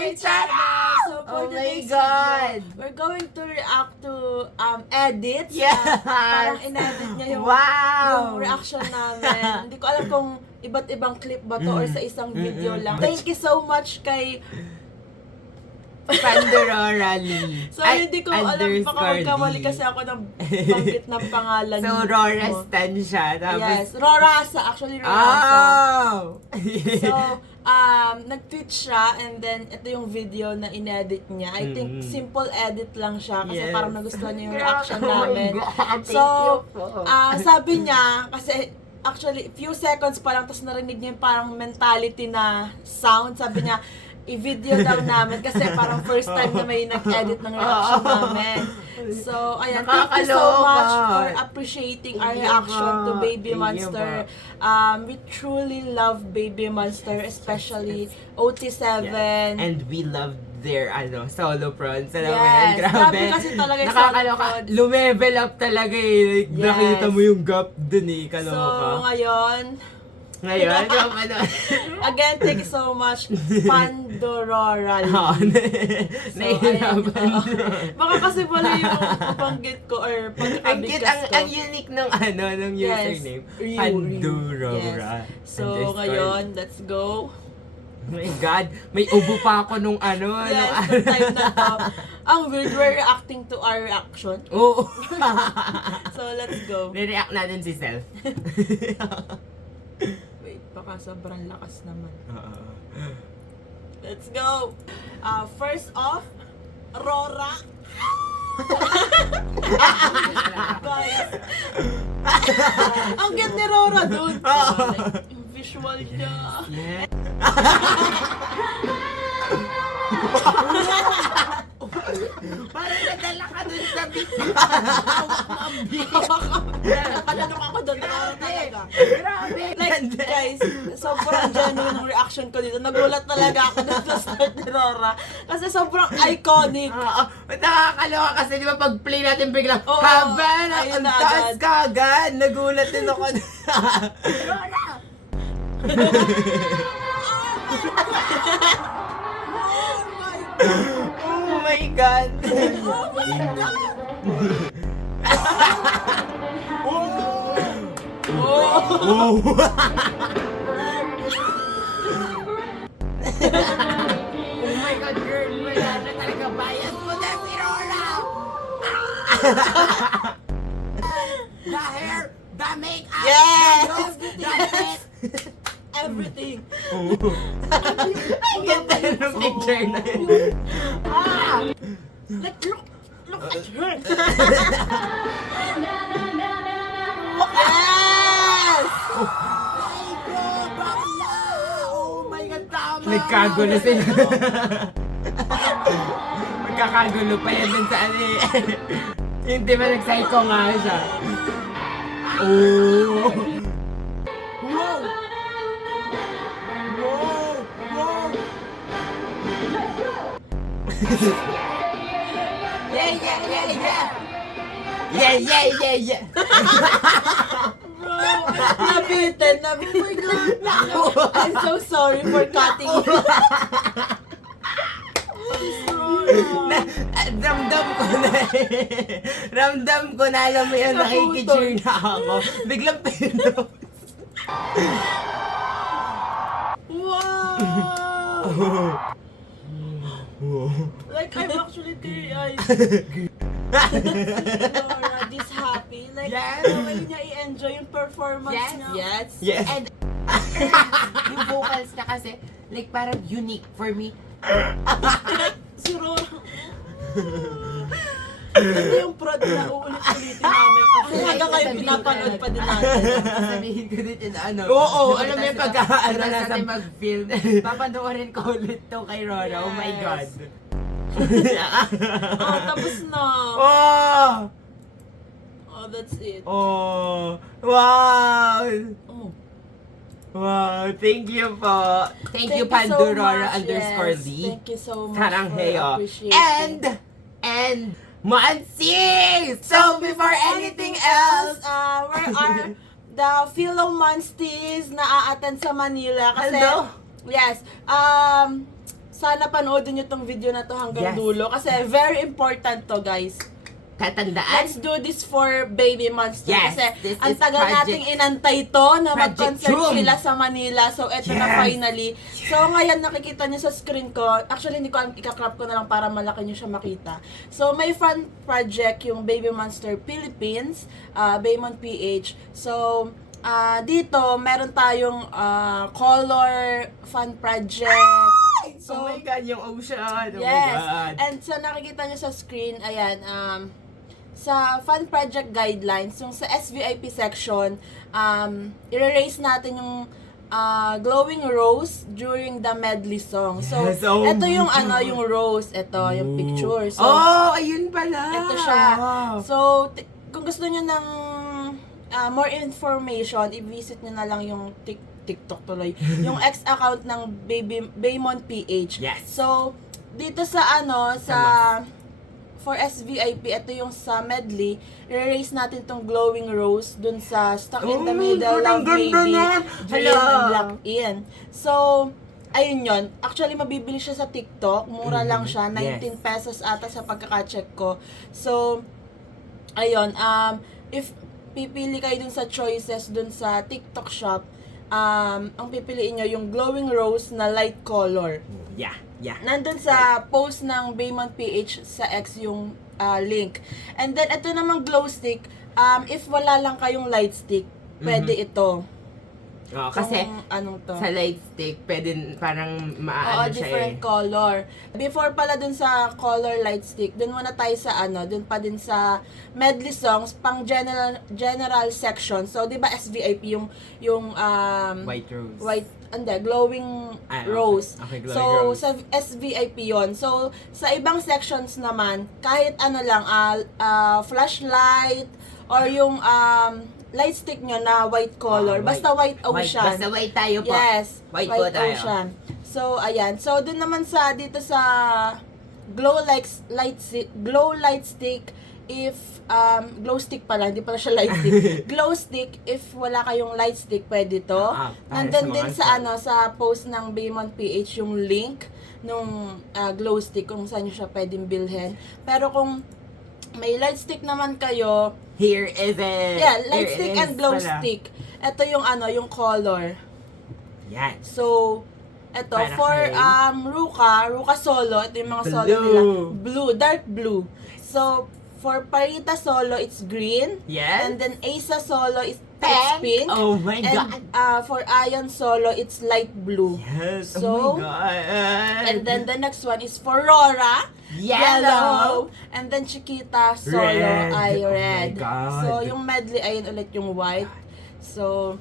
our channel! So for Oh my today's God! video, we're going to react to edits. Yes! Parang in-edit niya yung Wow! reaction namin. Hindi ko alam kung iba't ibang clip ba to or sa isang video lang. Thank you so much kay Pandorora Lee. So, hindi ko alam, baka magkamali kasi ako ng banggit ng pangalan So, mo. Rora Stan siya. Tapos, Yes, Rorasa. Actually, Rorasa. oh! So, nag-tweet siya and then ito yung video na inedit niya. I think simple edit lang siya kasi Yes. parang nagustuhan niya yung reaction Oh my namin. God, thank So, you po. sabi niya, kasi actually, few seconds pa lang, tapos narinig niya yung parang mentality na sound. Sabi niya, i-video daw namin kasi parang first time na may nag-edit ng reaction namin. So, ayan, thank you so much for appreciating our reaction to Baby Monster. We truly love Baby Monster, especially OT7. And we love their solo prawns. Alam mo Yes, yan, grabe. grabe kasi talaga yung Nakakaloka. solo prawns. Lumevel up talaga eh. Like, Yes. nakita mo yung gap dun eh. So, Kaloka. ngayon, Ngayon, yung again, thank you so much, Pandorora Lee. Oo, So, nahihirapan ayan, doon. baka kasi pala yung pabanggit ko or Ang pagkabigkas cute, ko. ang unique ng ng username. Ryu. Pandorora. Yes. So, ngayon, let's go. Oh my God, may ubo pa ako nung Yes, the time na to. Ang weird, we're reacting to our reaction. Oo. So, let's go. Nireact natin si Self. Wait, baka sobrang lakas naman. Let's go. First off, Rora. Guys. Ang cute ni Rora, dude. Like, yung visual niya. Yeah. Parang nadala ka dun sa Nakalunok ako doon. Rora talaga. Grabe. Like, guys, sobrang genuine ng reaction ko dito. Nagulat talaga ako dun sa start ni Rora. Kasi sobrang iconic. Oo. Nakakaloka kasi di ba pag play natin biglang Oo, haba na ayun ang na taas agad. ka agad. Nagulat din ako. Lola! Oh my God! Oh my God! Oh! Oh my God, girl! Wala na talaga bias mo na si Lola! The hair! The makeup! Yes! The nose! The lips! Everything. Ang ganda ng picture na yun. Like, look at her. Yes! Oh my God, tama! Nagkagulo sila. Magkakagulo pa yan dun sa Yung di ba nag-psycho nga siya? Oh! Wow! Wow! Wow! Yeah, yeah, yeah, yeah! Yeah, yeah, yeah, yeah! Bro, nabitin. Oh my God. I'm so sorry for cutting you. Ramdam ko na Ramdam ko na, alam mo yun, nakikitsure na ako. Biglang pinos. Wow! Like, I'm actually teary-eyed. Laura, this happy. Like, Yes. okay niya i-enjoy yung performance Yes. niya. Yes. And yung vocals na kasi, like parang unique for me. Si Rora. Ito yung prod na uulit-ulitin namin. Hanggang ngayon pinapanood pa din natin. Sabihin ko dito na Oo, alam mo yung pagkakaano Tapos nasa... natin mag-film. Papanoorin ko ulit to kay Rora. Oh my God. Tapos na. Oh! Oh, that's it. Oh! Wow! Oh. Wow! Thank you po. Thank you, so Pandorora much, _Lee. yes. Thank you so much Saranghayo. for appreciating. And Mansi! So before anything else, where are the Philo Monsties na a-attend sa Manila? Kasi, Hello? yes. sana panoodin nyo tong video na to hanggang Yes. dulo. Kasi very important to, guys. Tatandaan? Let's do this for Baby Monster. Yes, Kasi this ang is tagal Project- nating inantay to na Project mag-concert Room. sila sa Manila. So, eto na Yes. finally. So, ngayon nakikita nyo sa screen ko. Actually, hindi ko alam, ika-crop ko na lang para malaki nyo siya makita. So, may fan project yung Baby Monster Philippines, Baymon PH. So, dito, meron tayong color fan project. So, oh my God, yung ocean. Oh yes. my God. And so nakikita nyo sa screen, ayan, sa fan project guidelines, yung sa SVIP section, i-raise natin yung glowing rose during the medley song. So, Yes, oh ito yung my God. yung rose, ito yung picture. So, Oh, ayun pala. ito siya. Wow. So, kung gusto nyo ng more information, i-visit nyo na lang yung TikTok tuloy. Yung X account ng Baymon PH. Yes. So, dito sa for SVIP, ito yung sa medley, i-raise natin tong glowing rose dun sa Stuck in the Oh my Middle God, ang Love ganda Baby, niyan. Dream Hala. and Lock In. So, ayun yon. Actually, mabibili siya sa TikTok. Mura lang siya. 19 pesos ata sa pagkaka-check ko. So, ayun. If pipili kayo dun sa choices dun sa TikTok shop, ang pipiliin nyo yung glowing rose na light color. Yeah, yeah. Nandun sa post ng Baymon PH sa X yung link. And then, ito namang glow stick. If wala lang kayong light stick, pwede ito. Oh, kasi Kung anong to. sa light stick, pwede parang Oo, maano siya different eh. color. Before pala dun sa color light stick, dun muna tayo sa dun pa din sa medley songs, pang general section. So, di ba SVIP yung White rose. glowing Ah, okay. rose. Okay, glowing So, rose. sa SVIP yon. So, sa ibang sections naman, kahit ano lang, flashlight, or yung light stick nyo na white color. White. Basta white ocean. Basta white tayo po. Yes, White po tayo. ocean. So, ayan. So, dun naman dito sa glow light stick, if, glow stick pala, hindi pala siya light stick. Glow stick, if wala kayong light stick, pwede to. Para Nandun sa din mga sa post ng Baymon PH yung link nung glow stick kung saan nyo siya pwedeng bilhin. Pero kung may light stick naman kayo, Here is it. yeah, light Here stick it and is glow pala. stick. Ito yung yung color. Yan. So, ito, Para for kay- Ruka solo, ito yung mga solo Blue. nila. Blue, dark blue. So, for Parita solo, it's green. Yes. And then Asa solo is Pink. pink. Oh my God. And for Ion solo, it's light blue. Yes. So, oh my God. And then the next one is for Rora, Yellow. And then Chiquita solo Red. ay Oh my red. God. So, yung medley, ayun ulit yung white. So,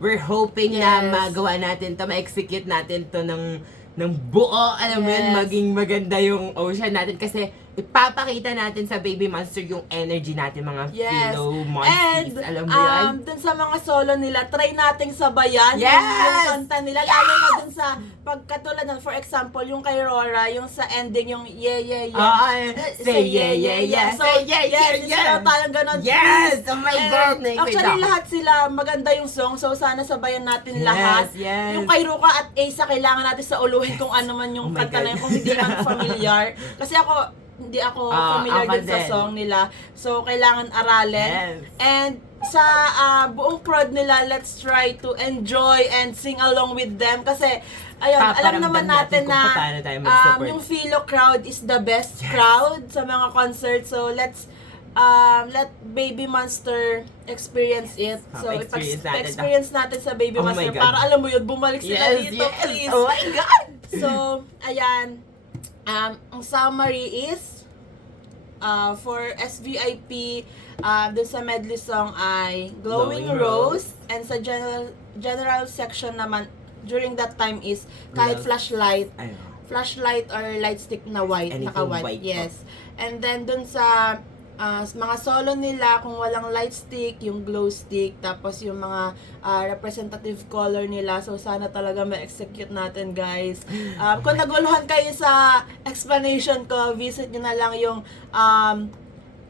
we're hoping Yes. na magawa natin to, ma-execute natin to ng buo, alam mo yun, Yes. maging maganda yung ocean natin kasi ipapakita natin sa Baby Monster yung energy natin, mga yes. fellow And, monsters, alam mo yan? dun sa mga solo nila, try nating sabayan Yes! yung kanta nila. Lalo na dun sa pagkatulad ng, for example, yung kay Rora, yung sa ending, yung yeah, yeah, yeah. Say yeah, yeah, yeah. So, Say yeah, yeah, yes, yeah. parang ganon. Yes! Oh my And God! actually, lahat sila, maganda yung song. So, sana sabayan natin lahat. Yes. Yung kay Ruka at Asa, kailangan natin sa uluhin kung ano man yung Oh my kanta na God. yun, kung hindi man familiar. Kasi hindi ako familiar ako din sa din. song nila. So, kailangan aralin. Yes. And sa buong prod nila, let's try to enjoy and sing along with them. Kasi, ayun, alam Paparamdam naman natin natin kung na paano tayo mag-support. yung Philo crowd is the best crowd sa mga concert. So, let's let Baby Monster experience it. So, Experience natin natin sa Baby Oh my Monster God. para alam mo yun, bumalik sila Yes, dito, yes. please. Oh my God! So, ayan. Ang summary is, for SVIP, dun sa medley song ay Glowing Glowing Rose. And sa general section naman, during that time is kahit Love. flashlight or light stick na white, Anything naka-white. white po. Yes. And then dun sa mga solo nila, kung walang light stick, yung glow stick, tapos yung mga representative color nila. So, sana talaga ma-execute natin, guys. Kung naguluhan kayo sa explanation ko, visit nyo na lang yung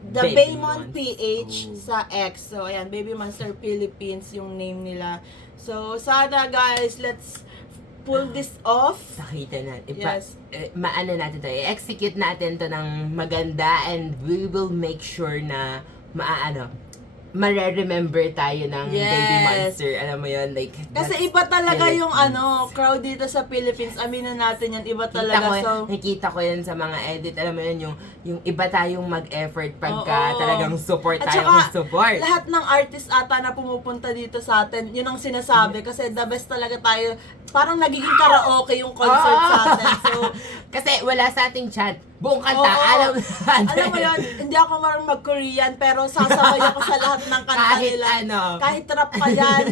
The Baby Baymon Monster. PH sa X. So, ayan, Baby Monster Philippines yung name nila. So, sana guys, let's pull this off. Nakita natin. Yes. Maano natin to. I-execute natin to ng maganda and we will make sure na mare-remember tayo ng Yes. Baby Monster. Alam mo yun, like, Kasi that's iba talaga yung Philippines. crowd dito sa Philippines. Aminin natin yan, iba talaga. Nakita ko yan sa mga edit. Alam mo yun, yung iba tayong mag-effort pagka Oo. talagang support At tayo saka, kung support. lahat ng artist ata na pumupunta dito sa atin, yun ang sinasabi. Kasi the best talaga tayo. Parang nagiging karaoke yung concert Oo. sa atin. So, Kasi wala sa ating chat. Buong kanta, Oo. alam natin. alam mo yun, hindi ako marunong mag-Korean, pero sasabay ako sa lahat ng kanta Kahit nila. ano. Kahit rap pa yan,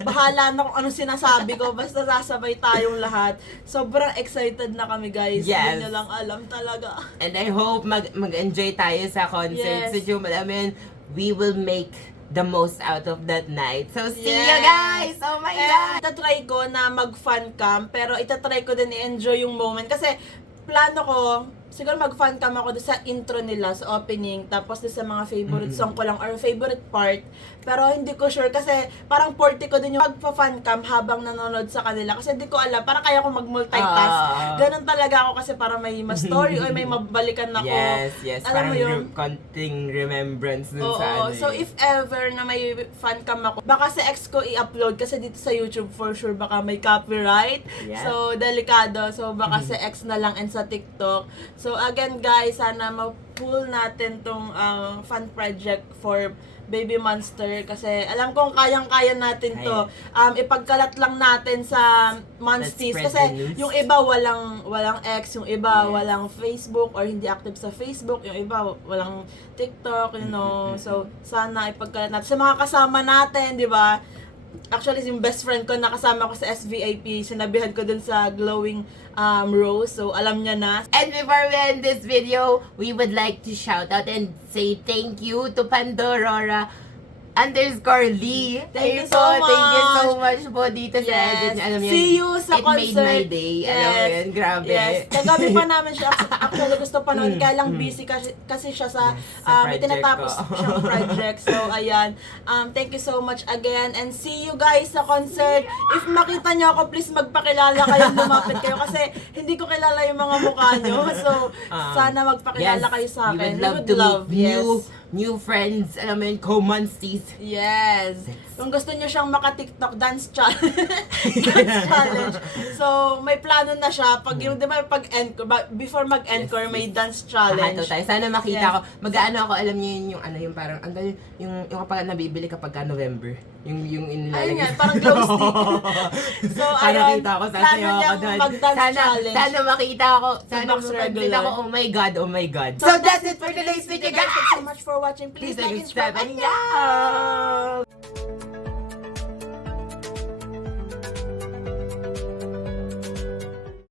bahala na kung anong sinasabi ko, basta sasabay tayong lahat. Sobrang excited na kami, guys. Yes. Hindi nyo lang alam talaga. And I hope mag-enjoy tayo sa concert. Yes. So, alam we will make the most out of that night. So, see you Yes. guys! Oh my God! Itatry ko na mag-fan cam, pero itatry ko din i-enjoy yung moment. Kasi, plano ko, siguro mag-fan cam ako doon sa intro nila, sa opening, tapos doon sa mga favorite song ko lang, or favorite part. Pero hindi ko sure, kasi parang 40 ko din yung magpa-fan cam habang nanonood sa kanila. Kasi hindi ko alam, parang kaya ko mag-multitask. Ganun talaga ako kasi para may ma-story or may mabalikan ako. Yes. Alam Parang mo yun? konting remembrance dun Oo, sa ano. so if ever na may fan cam ako, baka sa ex ko i-upload kasi dito sa YouTube for sure baka may copyright. Yeah. So, delikado. So, baka sa ex na lang and sa TikTok. So, again guys, sana ma-pull natin tong fan project for Baby Monster kasi alam kong kayang-kaya natin to. Ipagkalat lang natin sa Monsties Let's spread kasi the news. yung iba walang ex, yung iba Yes. walang Facebook or hindi active sa Facebook, yung iba walang TikTok, you know. So, sana ipagkalat natin sa mga kasama natin, di ba? Actually, yung best friend ko nakasama ko sa SVIP, sinabihan ko dun sa glowing rose. So, alam niya na. And before we end this video, we would like to shout out and say thank you to Pandorora _Lee. Thank you Ayun so po, Thank you so much. much po dito sa edit niya. Alam mo yun, See you sa it concert. made my day. Alam mo yun, grabe. Yes. Kagabi pa namin siya. Actually, gusto pa noon. Kaya lang busy kasi siya sa, Sa may project tinatapos ko. siyang project. So, ayan. Thank you so much again. And see you guys sa concert. If makita niyo ako, please magpakilala kayo. Lumapit kayo. Kasi hindi ko kilala yung mga mukha niyo. So, sana magpakilala kayo sa akin. We would love to meet new friends. Alam mo yun, co-monsties. Yes. Kung gusto niyo siyang maka-TikTok dance challenge. Dance challenge. So, may plano na siya. Pag yung, di ba, before mag-encore, Yes, may yes. dance challenge. Hahato tayo. Sana makita Yes. ko. Mag-ano ako, alam niyo yun, yung ano, yung parang, yung kapag nabibili kapag November. Yung Ayun inilalagay. nga, parang glow stick. So, Sana ayun, kita ako, plano sasayaw ako niyang doon. mag-dance challenge. Sana makita ako. Sana Box mapansin regular. ako. Oh my God, oh my God. So that's it for today's video, guys. Thank you so much for watching. Please like and subscribe. Annyeong!